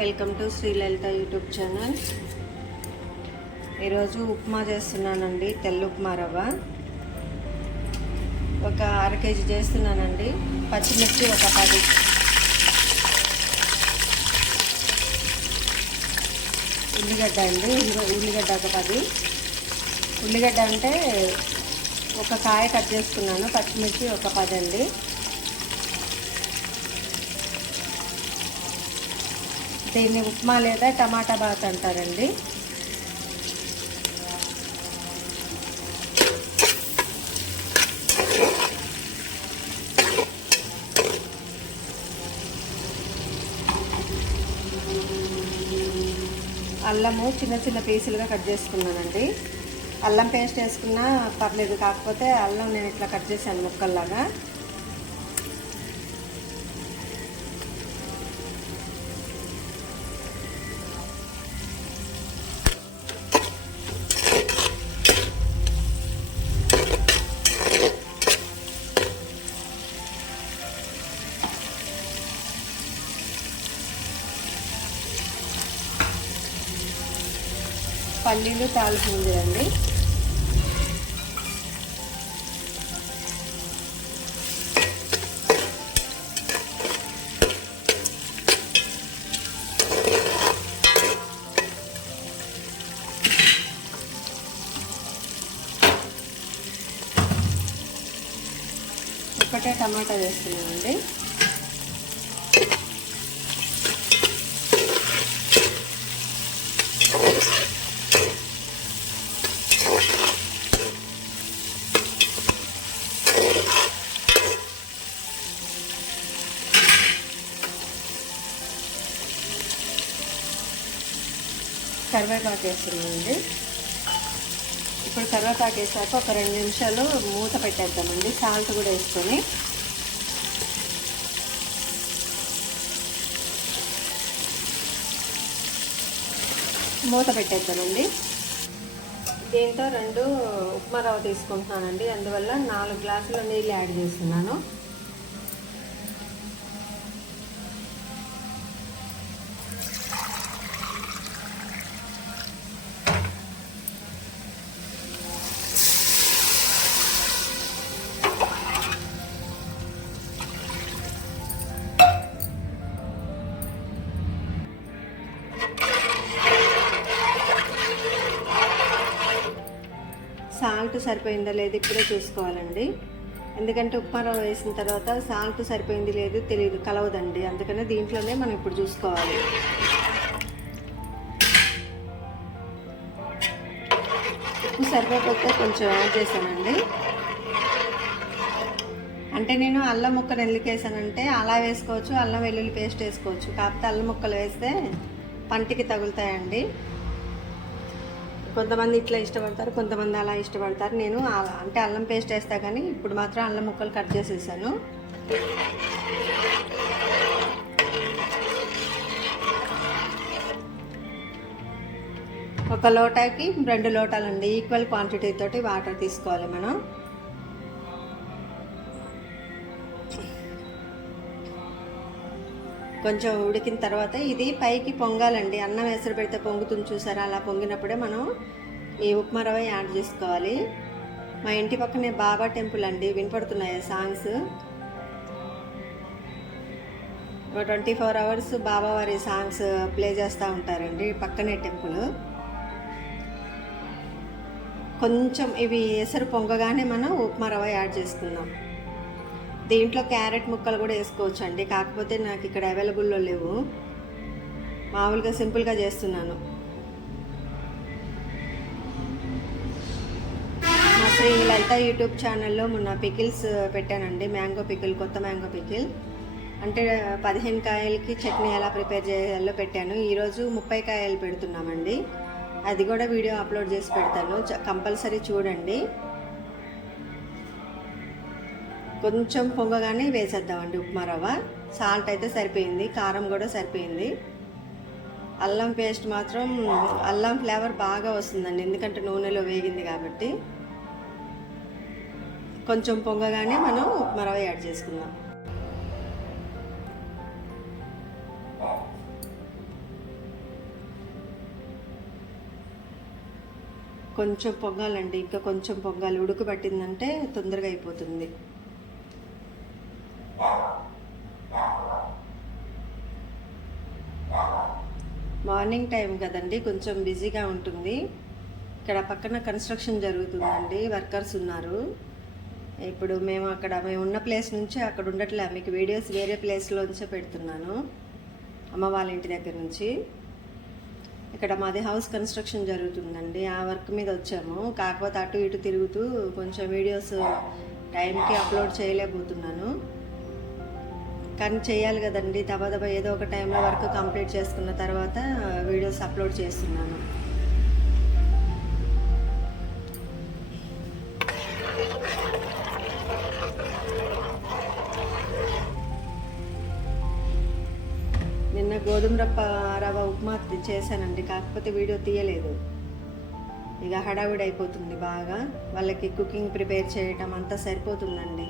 Welcome to Shri Lalitha YouTube channel. ఈరోజు ఉప్మా చేస్తున్నానండి. తెల్ల ఉప్మా రవ్వ ఒక అర కేజీ చేస్తున్నానండి. పచ్చిమిర్చి ఒక 10, ఉల్లిగడ్డ అండి. ఉల్లిగడ్డ ఒక 10. ఉల్లిగడ్డ అంటే ఒక కాయ కట్ చేసుకున్నాను. పచ్చిమిర్చి ఒక 10 అండి. దీన్ని ఉప్మా లేదా టమాటా బాత్ అంటారండి. అల్లము చిన్న చిన్న పీసులుగా కట్ చేసుకున్నానండి. అల్లం పేస్ట్ వేసుకున్నా పర్లేదు, కాకపోతే అల్లం నేను ఇట్లా కట్ చేశాను ముక్కల్లాగా. పల్లీలు తాలింపు ఉందండి. ఒకటే టమాటా వేస్తున్నానండి. కరివేపాకు వేస్తున్నామండి. ఇప్పుడు కరివేపాకు వేసాక ఒక 2 నిమిషాలు మూత పెట్టేద్దామండి. సాల్ట్ కూడా వేసుకొని మూత పెట్టేద్దామండి. దీంతో 2 ఉప్మా రవ్వ తీసుకుంటున్నానండి. అందువల్ల 4 గ్లాసుల నీళ్ళు యాడ్ చేస్తున్నాను. సాల్ట్ సరిపోయిందా లేదు ఇప్పుడే చూసుకోవాలండి. ఎందుకంటే ఉప్మా రవ్వ వేసిన తర్వాత సాల్ట్ సరిపోయింది లేదు తెలియదు, కలవదండి. అందుకనే దీంట్లోనే మనం ఇప్పుడు చూసుకోవాలి. ఉప్పు సరిపోతే కొంచెం యాడ్ చేశానండి. అంటే నేను అల్లం ముక్కలు ఎందుకు వేసానంటే అలా వేసుకోవచ్చు, అల్లం వెల్లుల్లి పేస్ట్ వేసుకోవచ్చు. కాకపోతే అల్లం ముక్కలు వేస్తే పంటికి తగులుతాయండి. కొంతమంది ఇట్లా ఇష్టపడతారు, కొంతమంది అలా ఇష్టపడతారు. నేను అంటే అల్లం పేస్ట్ వేస్తా, కానీ ఇప్పుడు మాత్రం అల్లం ముక్కలు కట్ చేసేసాను. ఒక లోటాకి 2 లోటాలండి. ఈక్వల్ క్వాంటిటీ తోటి వాటర్ తీసుకోవాలి మనం. కొంచెం ఉడికిన తర్వాత ఇది పైకి పొంగాలండి. అన్నం ఎసరు పెడితే పొంగుతుంది చూసారా, అలా పొంగినప్పుడే మనం ఈ ఉప్మా రవ్వ యాడ్ చేసుకోవాలి. మా ఇంటి పక్కనే బాబా టెంపుల్ అండి. వినపడుతున్నాయి సాంగ్స్. 24 అవర్స్ బాబావారి సాంగ్స్ ప్లే చేస్తూ ఉంటారండి. పక్కనే టెంపుల్. కొంచెం ఇవి ఎసరు పొంగగానే మనం ఉప్మా రవ్వ యాడ్ చేసుకుందాం. దీంట్లో క్యారెట్ ముక్కలు కూడా వేసుకోవచ్చు అండి. కాకపోతే నాకు ఇక్కడ అవైలబుల్లో లేవు. మామూలుగా సింపుల్గా చేస్తున్నాను. మా శ్రీ లలిత యూట్యూబ్ ఛానల్లో మొన్న పికిల్స్ పెట్టానండి. మ్యాంగో పికిల్, కొత్త మ్యాంగో పికిల్. అంటే 15 కాయలకి చట్నీ ఎలా ప్రిపేర్ చేయాలో పెట్టాను. ఈరోజు 30 కాయలు పెడుతున్నామండి. అది కూడా వీడియో అప్లోడ్ చేసి పెడతాను, కంపల్సరీ చూడండి. కొంచెం పొంగగానే వేసేద్దామండి ఉప్మా రవ్వ. సాల్ట్ అయితే సరిపోయింది, కారం కూడా సరిపోయింది. అల్లం పేస్ట్ మాత్రం అల్లం ఫ్లేవర్ బాగా వస్తుందండి, ఎందుకంటే నూనెలో వేగింది కాబట్టి. కొంచెం పొంగగానే మనం ఉప్మా రవ్వ యాడ్ చేసుకుందాం. కొంచెం పొంగాలండి, ఇంకా కొంచెం పొంగాలి. ఉడుకు పట్టిందంటే తొందరగా అయిపోతుంది. మార్నింగ్ టైం కదండి, కొంచెం బిజీగా ఉంటుంది. ఇక్కడ పక్కన కన్స్ట్రక్షన్ జరుగుతుందండి, వర్కర్స్ ఉన్నారు. ఇప్పుడు మేము ఉన్న ప్లేస్ నుంచి అక్కడ ఉండట్లే, మీకు వీడియోస్ వేరే ప్లేస్లోంచే పెడుతున్నాను, అమ్మ వాళ్ళ ఇంటి దగ్గర నుంచి. ఇక్కడ మాది హౌస్ కన్స్ట్రక్షన్ జరుగుతుందండి, ఆ వర్క్ మీద వచ్చాము. కాకపోతే అటు ఇటు తిరుగుతూ కొంచెం వీడియోస్ టైంకి అప్లోడ్ చేయలేకపోతున్నాను. కానీ చేయాలి కదండి, దబదబా ఏదో ఒక టైంలో వర్క్ కంప్లీట్ చేసుకున్న తర్వాత వీడియోస్ అప్లోడ్ చేస్తున్నాను. నిన్న గోధుమ రవ్వ ఉప్మా చేశానండి, కాకపోతే వీడియో తీయలేదు. ఇక హడావిడి అయిపోతుంది బాగా, వాళ్ళకి కుకింగ్ ప్రిపేర్ చేయటం అంతా సరిపోతుందండి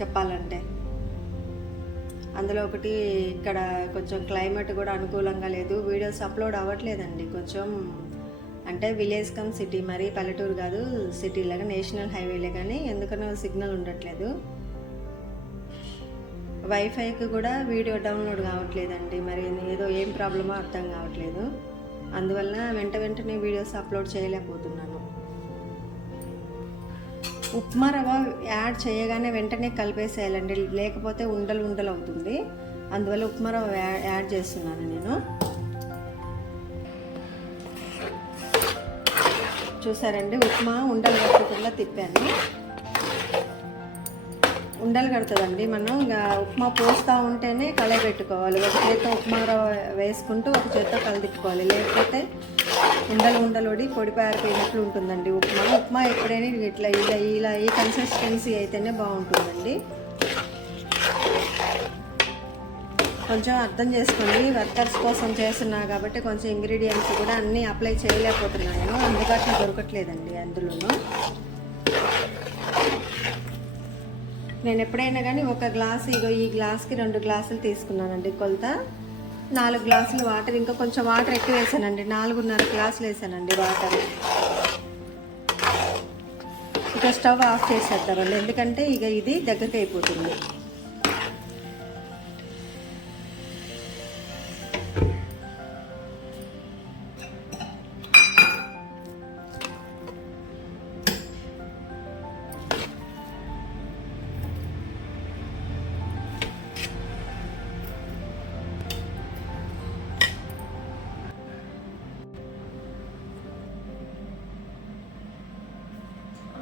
చెప్పాలంటే. అందులో ఒకటి ఇక్కడ కొంచెం క్లైమేట్ కూడా అనుకూలంగా లేదు, వీడియోస్ అప్లోడ్ అవ్వట్లేదండి. కొంచెం అంటే విలేజ్ కమ్ సిటీ, మరి పల్లెటూరు కాదు, సిటీలాగా నేషనల్ హైవేలే, కానీ ఎందుకనో సిగ్నల్ ఉండట్లేదు. వైఫైకి కూడా వీడియో డౌన్లోడ్ కావట్లేదండి, మరి ఏదో ఏం ప్రాబ్లమో అర్థం కావట్లేదు. అందువల్ల వెంటనే వీడియోస్ అప్లోడ్ చేయలేకపోతున్నాను. ఉప్మా రవ్వ యాడ్ చేయగానే వెంటనే కలిపేసేయాలండి, లేకపోతే ఉండలు అవుతుంది. అందువల్ల ఉప్మా రవ్వ యాడ్ చేస్తున్నాను నేను. చూసారండి, ఉప్మా ఉండలు కట్టకుండా తిప్పాను. ఉండలు కడుతుందండి, మనం ఉప్మా పోస్తూ ఉంటేనే కలయబెట్టుకోవాలి. ఒక చేత్తో ఉప్మా రవ్వ వేసుకుంటూ ఒక చేత్తో కలిదిప్పుకోవాలి, లేకపోతే ఉండలు పొడి పారిపోయినట్లు ఉంటుందండి ఉప్మా ఎప్పుడైనా ఇలా ఈ కన్సిస్టెన్సీ అయితేనే బాగుంటుందండి. కొంచెం అర్థం చేసుకోండి, వర్కర్స్ కోసం చేస్తున్నా కాబట్టి కొంచెం ఇంగ్రీడియంట్స్ కూడా అన్నీ అప్లై చేయలేకపోతున్నాను, అందుబాటులో దొరకట్లేదండి అందులోనూ. నేను ఎప్పుడైనా కానీ ఒక గ్లాసు, ఈ గ్లాస్కి 2 గ్లాసులు తీసుకున్నానండి కొలత. 4 గ్లాసులు వాటర్, ఇంకా కొంచెం వాటర్ ఎక్కువ వేసానండి, 4.5 గ్లాసులు వేసానండి వాటర్. ఇక స్టవ్ ఆఫ్ చేసేద్దామండి, ఎందుకంటే ఇక ఇది దగ్గరికి అయిపోతుంది.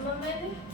Mama,